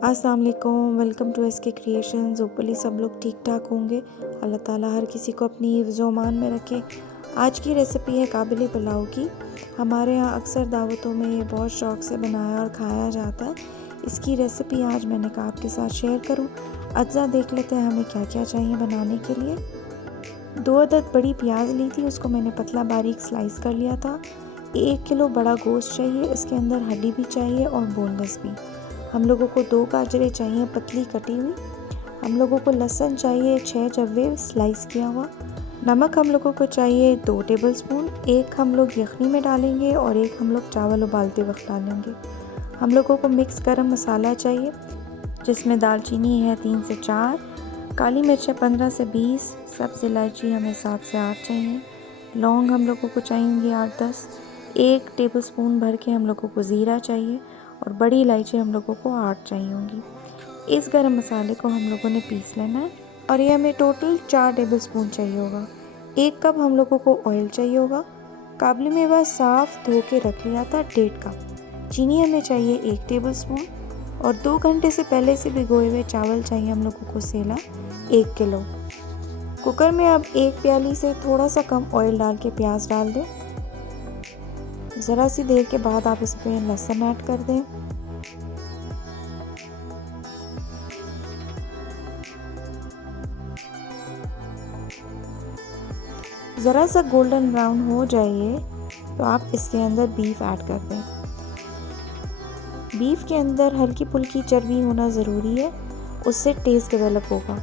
अस्सलाम वालेकुम, welcome to S के क्रिएशंस। होपफुली सब लोग ठीक ठाक होंगे। अल्लाह ताला हर किसी को अपनी हिफ्ज़ व अमान में रखे। आज की रेसिपी है काबुली पुलाव की। हमारे यहाँ अक्सर दावतों में ये बहुत शौक़ से बनाया और खाया जाता है। इसकी रेसिपी आज मैंने कहा आपके साथ शेयर करूँ। अज्जा देख लेते हैं हमें क्या क्या चाहिए बनाने के लिए। 2 अदद बड़ी प्याज ली थी, उसको मैंने पतला बारीक स्लाइस कर लिया था। 1 किलो बड़ा गोश्त चाहिए, इसके अंदर हड्डी भी चाहिए और बोनलेस भी। हम लोगों को 2 गाजरें चाहिए पतली कटी हुई। हम लोगों को लहसुन चाहिए 6 जवे स्लाइस किया हुआ। नमक हम लोगों को चाहिए 2 टेबलस्पून। 1 हम लोग यखनी में डालेंगे और 1 हम लोग चावल उबालते वक्त डालेंगे। हम लोगों को मिक्स गरम मसाला चाहिए, जिसमें दालचीनी है 3 से 4, काली मिर्चें 15 से 20, सब्ज़ इलायची हमें 7 से 8 चाहिए। लौंग हम लोगों को चाहिए 8-10। 1 टेबलस्पून भर के हम लोगों को ज़ीरा चाहिए और बड़ी इलायची हम लोगों को 8 चाहिए होंगी। इस गरम मसाले को हम लोगों ने पीस लेना है और ये हमें टोटल 4 टेबलस्पून चाहिए होगा। 1 कप हम लोगों को ऑयल चाहिए होगा। काबुली मेवा साफ़ धो के रख लिया था 1.5 कप। चीनी हमें चाहिए 1 टेबलस्पून और 2 घंटे से पहले से भिगोए हुए चावल चाहिए हम लोगों को सेला 1 किलो। कुकर में अब 1 प्याली से थोड़ा सा कम ऑयल डाल के प्याज डाल दें। ज़रा सी देर के बाद आप इसमें लहसुन ऐड कर दें। ज़रा सा गोल्डन ब्राउन हो जाए तो आप इसके अंदर बीफ ऐड कर दें। बीफ के अंदर हल्की फुल्की चर्बी होना ज़रूरी है, उससे टेस्ट डेवलप होगा।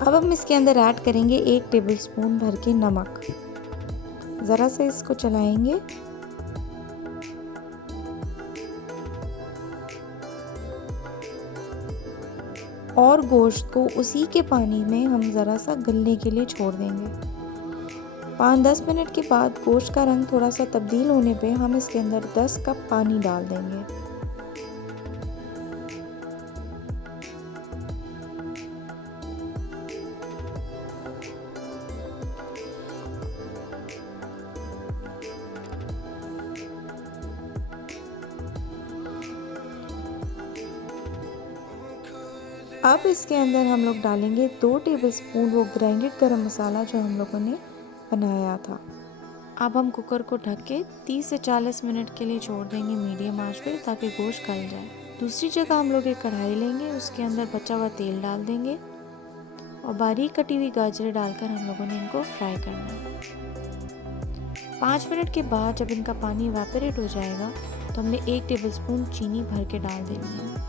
अब हम इसके अंदर ऐड करेंगे 1 टेबलस्पून भर के नमक। ज़रा सा इसको चलाएंगे और गोश्त को उसी के पानी में हम ज़रा सा गलने के लिए छोड़ देंगे। 5-10 मिनट के बाद गोश्त का रंग थोड़ा सा तब्दील होने पे हम इसके अंदर 10 कप पानी डाल देंगे। अब इसके अंदर हम लोग डालेंगे 2 टेबलस्पून वो ग्राइंडेड गरम मसाला जो हम लोगों ने बनाया था। अब हम कुकर को ढक के 30 से 40 मिनट के लिए छोड़ देंगे मीडियम आंच पे, ताकि गोश्त गल जाए। दूसरी जगह हम लोग एक कढ़ाई लेंगे, उसके अंदर बचा हुआ तेल डाल देंगे और बारीक कटी हुई गाजरें डालकर हम लोगों ने इनको फ्राई करना है। 5 मिनट के बाद जब इनका पानी इवेपोरेट हो जाएगा तो हमने 1 टेबलस्पून चीनी भर के डाल देनी है।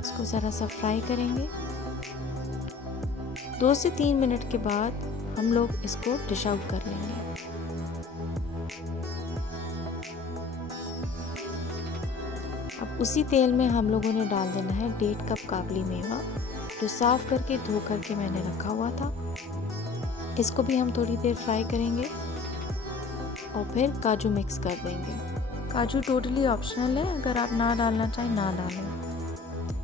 इसको ज़रा सा फ्राई करेंगे। 2 से 3 मिनट के बाद हम लोग इसको डिश आउट कर लेंगे। अब उसी तेल में हम लोगों ने डाल देना है 1.5 कप काबुली मेवा, जो साफ़ करके धो करके मैंने रखा हुआ था। इसको भी हम थोड़ी देर फ्राई करेंगे और फिर काजू मिक्स कर देंगे। काजू टोटली ऑप्शनल है, अगर आप ना डालना चाहें ना डालें।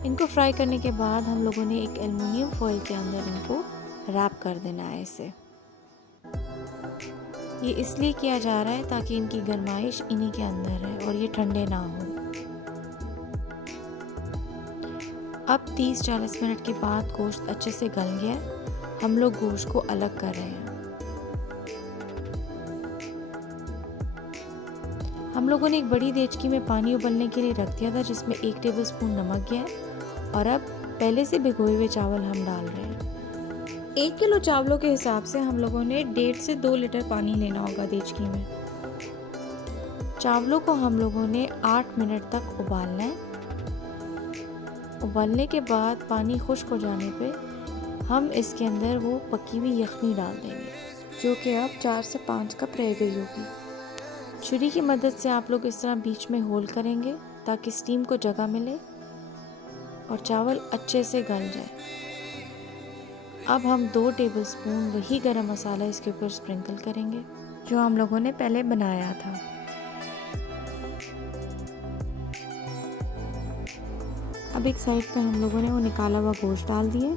इनको फ्राई करने के बाद हम लोगों ने एक एल्युमिनियम फॉइल के अंदर इनको रैप कर देना है इसे। ये इसलिए किया जा रहा है ताकि इनकी गर्माइश इन्हीं के अंदर है और ये ठंडे ना हो। अब 30-40 मिनट के बाद गोश्त अच्छे से गल गया। हम लोग गोश्त को अलग कर रहे हैं। हम लोगों ने एक बड़ी देचकी में पानी उबलने के लिए रख दिया था, जिसमें 1 टेबलस्पून नमक गया और अब पहले से भिगोए हुए चावल हम डाल रहे हैं। 1 किलो चावलों के हिसाब से हम लोगों ने 1.5 से 2 लीटर पानी लेना होगा देचकी में। चावलों को हम लोगों ने 8 मिनट तक उबालना है। उबालने के बाद पानी खुश्क हो जाने पे हम इसके अंदर वो पकी हुई यखनी डाल देंगे, जो कि अब 4 से 5 कप रह गई होगी। छुरी की मदद से आप लोग इस तरह बीच में होल करेंगे ताकि स्टीम को जगह मिले और चावल अच्छे से गल जाए। अब हम 2 टेबलस्पून वही गरम मसाला इसके ऊपर स्प्रिंकल करेंगे जो हम लोगों ने पहले बनाया था। अब एक साइड पे हम लोगों ने वो निकाला हुआ गोश्त डाल दिए